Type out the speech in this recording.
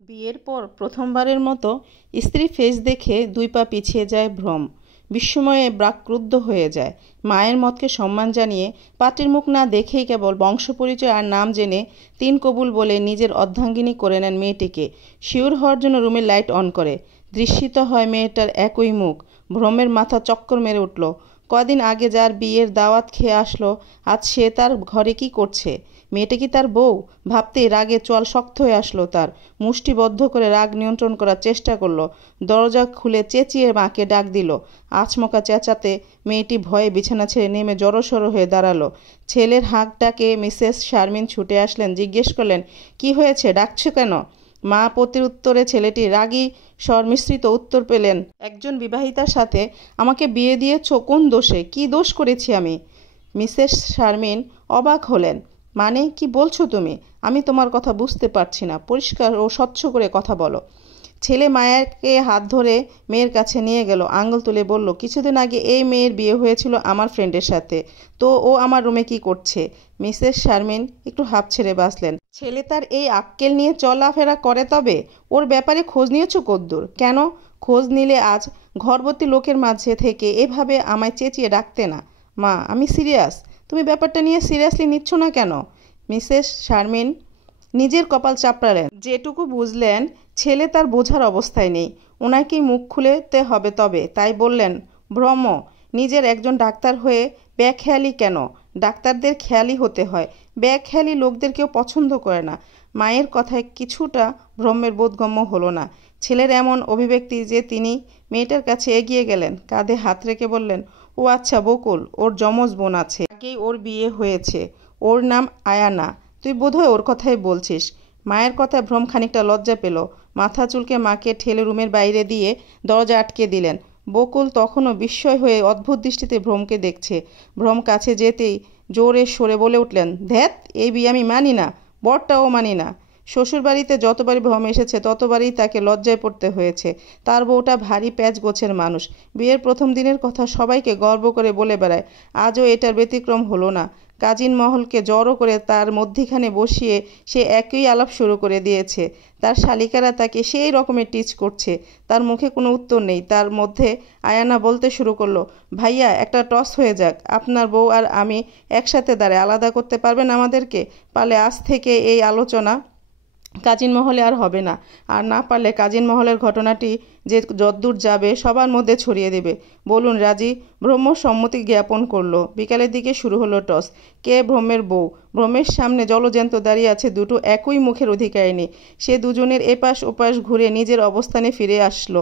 বিয়ের পর প্রথমবারের মতো স্ত্রী ফেস দেখে দুই পা পিছিয়ে যায় ভ্রম। বিস্ময়ে ব্রাক্রুদ্ধ হয়ে যায়। মায়ের মতকে সম্মান জানিয়ে পাত্রীর মুখ না দেখেই কেবল বংশপরিচয় আর নাম জেনে তিন কবুল বলে নিজের অর্ধাঙ্গিনী করে নেন মেয়েটিকে। শিওর হওয়ার জন্য রুমের লাইট অন করে। দৃশ্যিত হয় মেয়েটার একই মুখ। ভ্রমের মাথা চক্কর মেরে উঠল। কদিন আগে যার বিয়ের দাওয়াত খেয়ে আসলো, আজ সে তার ঘরে কি করছে? মেয়েটা কি তার বউ? ভাবতেই রাগে চোয়াল শক্ত হয়ে আসলো তার। মুষ্টিবদ্ধ করে রাগ নিয়ন্ত্রণ করার চেষ্টা করলো। দরজা খুলে চেঁচিয়ে মাকে ডাক দিল। আচমকা চেঁচাতে মেয়েটি ভয়ে বিছানা ছেড়ে নেমে জড়সড় হয়ে দাঁড়ালো। ছেলের হাঁক ডাকে মিসেস শারমিন ছুটে আসলেন। জিজ্ঞেস করলেন, কি হয়েছে, ডাকছো কেন? মা প্রত্যুত্তরে ছেলেটি রাগী স্বর মিশ্রিত উত্তর পেলেন, একজন বিবাহিতার সাথে আমাকে বিয়ে দিয়েছ কোন দোষে? কি দোষ করেছি আমি? মিসেস শারমিন অবাক হলেন। মানে কি বলছো তুমি? আমি তোমার কথা বুঝতে পারছি না। পরিষ্কার ও স্বচ্ছ করে কথা বলো। ছেলে মায়াকে হাত ধরে মেয়ের কাছে নিয়ে গেল। আঙুল তুলে বলল, কিছুদিন আগে এই মেয়ের বিয়ে হয়েছিল আমার ফ্রেন্ডের সাথে। তো ও আমার রুমে কি করছে? মিসেস শারমিন একটু হাঁপ ছেড়ে বাঁচলেন। ছেলে তার এই আক্কেল নিয়ে চলাফেরা করে? তবে ওর ব্যাপারে খোঁজ নিয়েছো কদ্দূর? কেন? খোঁজ নিলে আজ ঘরবর্তী লোকের মাঝে থেকে এভাবে আমায় চেঁচিয়ে ডাকতে না। মা, আমি সিরিয়াস। তুমি ব্যাপারটা নিয়ে সিরিয়াসলি নিচ্ছ না কেন? মিসেস শারমিন নিজের কপাল চাপড়ালেন। যেটুকু বুঝলেন ছেলে তার বোঝার অবস্থায় নেই। ওনাকেই মুখ খুলেতে হবে তবে। তাই বললেন, ভ্রম, নিজের একজন ডাক্তার হয়ে বেখেয়ালি কেন? ডাক্তারদের খেয়ালি হতে হয়। বেখেয়ালি লোকদের কেউ পছন্দ করে না। মায়ের কথায় কিছুটা ভ্রমের বোধগম্য হলো না। ছেলের এমন অভিব্যক্তি যে তিনি মেয়েটার কাছে এগিয়ে গেলেন। কাঁধে হাত রেখে বললেন, ও আচ্ছা বকুল, ওর যমজ বোন আছে। আগেই ওর বিয়ে হয়েছে। ওর নাম আয়ানা। তুই বোধহয় ওর কথাই বলছিস। মায়ের কথায় ভ্রম খানিকটা লজ্জা পেল। মাথা চুলকে মাকে ঠেলে রুমের বাইরে দিয়ে দরজা আটকে দিলেন। বকুল তখনও বিস্ময় হয়ে অদ্ভুত দৃষ্টিতে ভ্রমকে দেখছে। ভ্রম কাছে যেতেই জোরে সরে বলে উঠলেন, ধ্যাত, এই বিয়ে আমি মানি না, বরটাও মানি না। শ্বশুরবাড়িতে যতবারই ভ্রম এসেছে ততবারই তাকে লজ্জায় পড়তে হয়েছে। তার বউটা ভারী প্যাঁচ গোছের মানুষ। বিয়ের প্রথম দিনের কথা সবাইকে গর্ব করে বলে বেড়ায়। আজও এটার ব্যতিক্রম হলো না। কাজিন মহলকে জড়ো করে তার মধ্যিখানে বসিয়ে সে একই আলাপ শুরু করে দিয়েছে। তার শালিকারা তাকে সেই রকমের টিচ করছে। তার মুখে কোনো উত্তর নেই। তার মধ্যে আয়ানা বলতে শুরু করলো, ভাইয়া, একটা টস হয়ে যাক। আপনার বউ আর আমি একসাথে দাঁড়ায় আলাদা করতে পারবেন আমাদেরকে? পারলে আজ থেকে এই আলোচনা কাজিন মহলে আর হবে না। আর না পারলে কাজিন মহলের ঘটনাটি যে যদ্দূর যাবে সবার মধ্যে ছড়িয়ে দেবে। বলুন রাজি? ব্রহ্ম সম্মতি জ্ঞাপন করলো। বিকালের দিকে শুরু হলো টস। কে ব্রহ্মের বউ? ব্রহ্মের সামনে জলজ্যান্ত দাঁড়িয়ে আছে দুটো একই মুখের অধিকারিণী। সে দুজনের এপাশ ওপাশ ঘুরে নিজের অবস্থানে ফিরে আসলো।